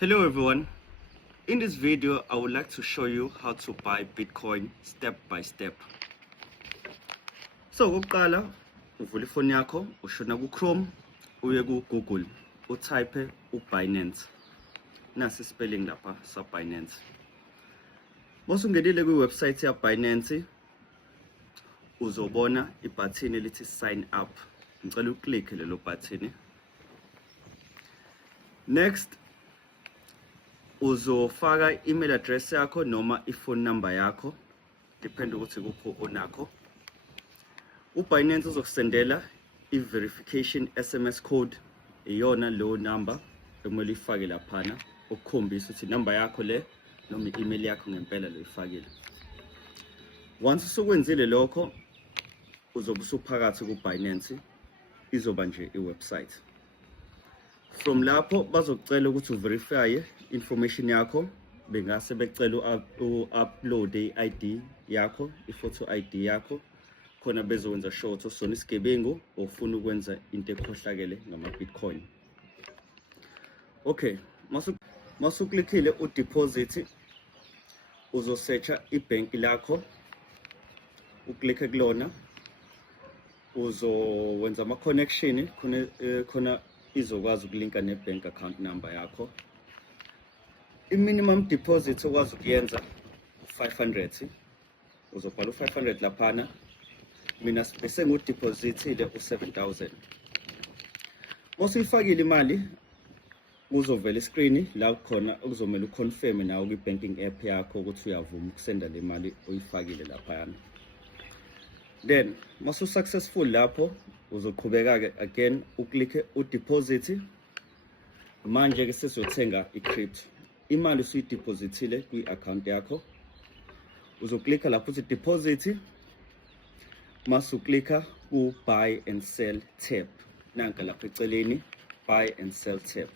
Hello everyone, in this video I would like to show you how to buy Bitcoin step by step. So okokuqala uvula ifoni yakho, ushona ku Chrome, uye ku Google, utype uBinance. Nasi spelling lapha sa Binance. Mosungenile ku website ya Binance, uzobona ibutton elithi sign up. Ngicela uklikhe lelo button. Next uzofaka email address yakho noma iphone number yakho, depend ukuthi kupho onakho. UBinance uzokusendela i-verification SMS code, iyona low number ekumele ifake laphana ukukhombisa ukuthi number yakho le noma i-email yakho ngempela lo ifakile. Once usukwenzile lokho, uzobe usuphakathi kuBinance, izoba nje iwebsite. From lapho bazokucela ukuthi uverify information yakho, bengase becela u-upload i-ID yakho, i-photo ID yakho, khona bezokwenza sure ukuthi usona isigebengu ofuna ukwenza into ekhohlakele ngama Bitcoin. Okay, masuklikile udeposit, uzosearcha ibank lakho, uklikhe kulona, uzowenza ama connection khona izokwazi ukulinka nebank account number yakho. I-minimum deposit okwazi ukuyenza 500, uzobhala u-500 laphana. Mina bese ngidepositile u-7,000. Masuyifakile imali, uzovela iscreen la khona kuzomela uconfirm nawo kwi-banking app yakho ukuthi uyavuma ukusenda le mali oyifakile laphana. Then masu successful lapho uzoqhubeka ke again uklikhe udeposit. Manje ke sesiyothenga i-crypto. Imali usuyidepositile kwi-account yakho, uzoklikha lapho uthi deposit, masuklikha ku buy and sell tab. Nanka lapha eceleni buy and sell tab.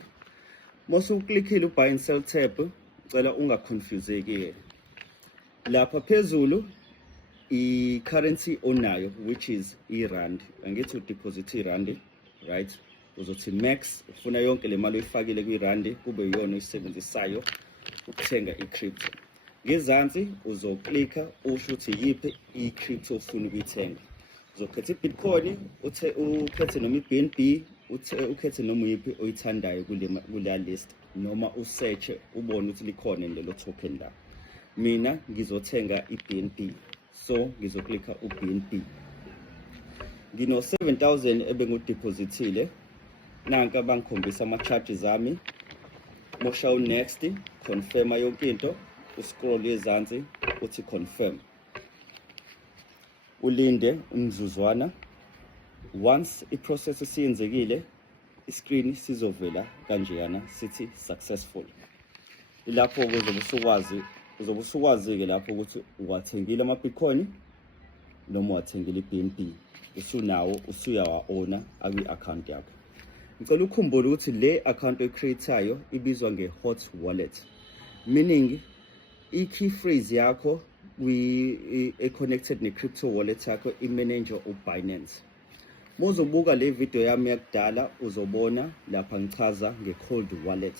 Masuklikhile u buy and sell tab, cela ungaconfuseki. Lapha phezulu i-currency onayo, which is i-rand. Angithi udeposit i-rand, right? Uzothi max ufuna yonke le mali oyifakile kwi-rand kube yiyona oyisebenzisayo ukuthenga i-crypto. Ngezansi uzoklikha usho ukuthi yiphi i-crypto ofuna ukuyithenga. Uzokhetha i-Bitcoin, ukhethe noma i-BNB, ukhethe noma yiphi oyithandayo kule list, noma usearch ubone ukuthi likhona lelo token la. Mina ngizothenga i-BNB, so ngizoklikha u-BNB. Ngino 7,000 ebengidepositile. Nanka bangikhombisa ama-charges ami. Mosha next, confirm yonke into, uscroll ezansi uthi confirm. Ulinde umzuzwana. Once i-process isiyenzekile, i-screen sizovela kanjeyana sithi successful. Ilapho uzobe usukwazi ke lapho ukuthi uwathengile ama-Bitcoin noma uwathengile i-BNB. Usunawo usuyawa-owner akwi-account yakho. Ngicela ukukhumbula ukuthi le account oyicreatayo ibizwa nge-hot wallet, meaning i-key phrase yakho e-connected ne-crypto wallet yakho i-manager uBinance. Mozobuka le video yami yakudala uzobona lapha ngichaza nge-cold wallet.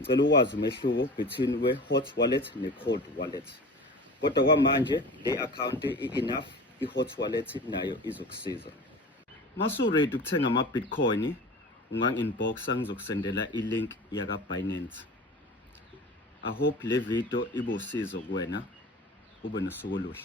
Ngicela ukwazi umehluko between we-hot wallet ne-cold wallet. Kodwa kwamanje le account i-enough, i-hot wallet nayo izokusiza. Masu ready ukuthenga ama-Bitcoin, ungang-inboxa ngizokusendela i-link yaka Binance. I hope le video ibe usizo kuwena, ube nosuku oluhle.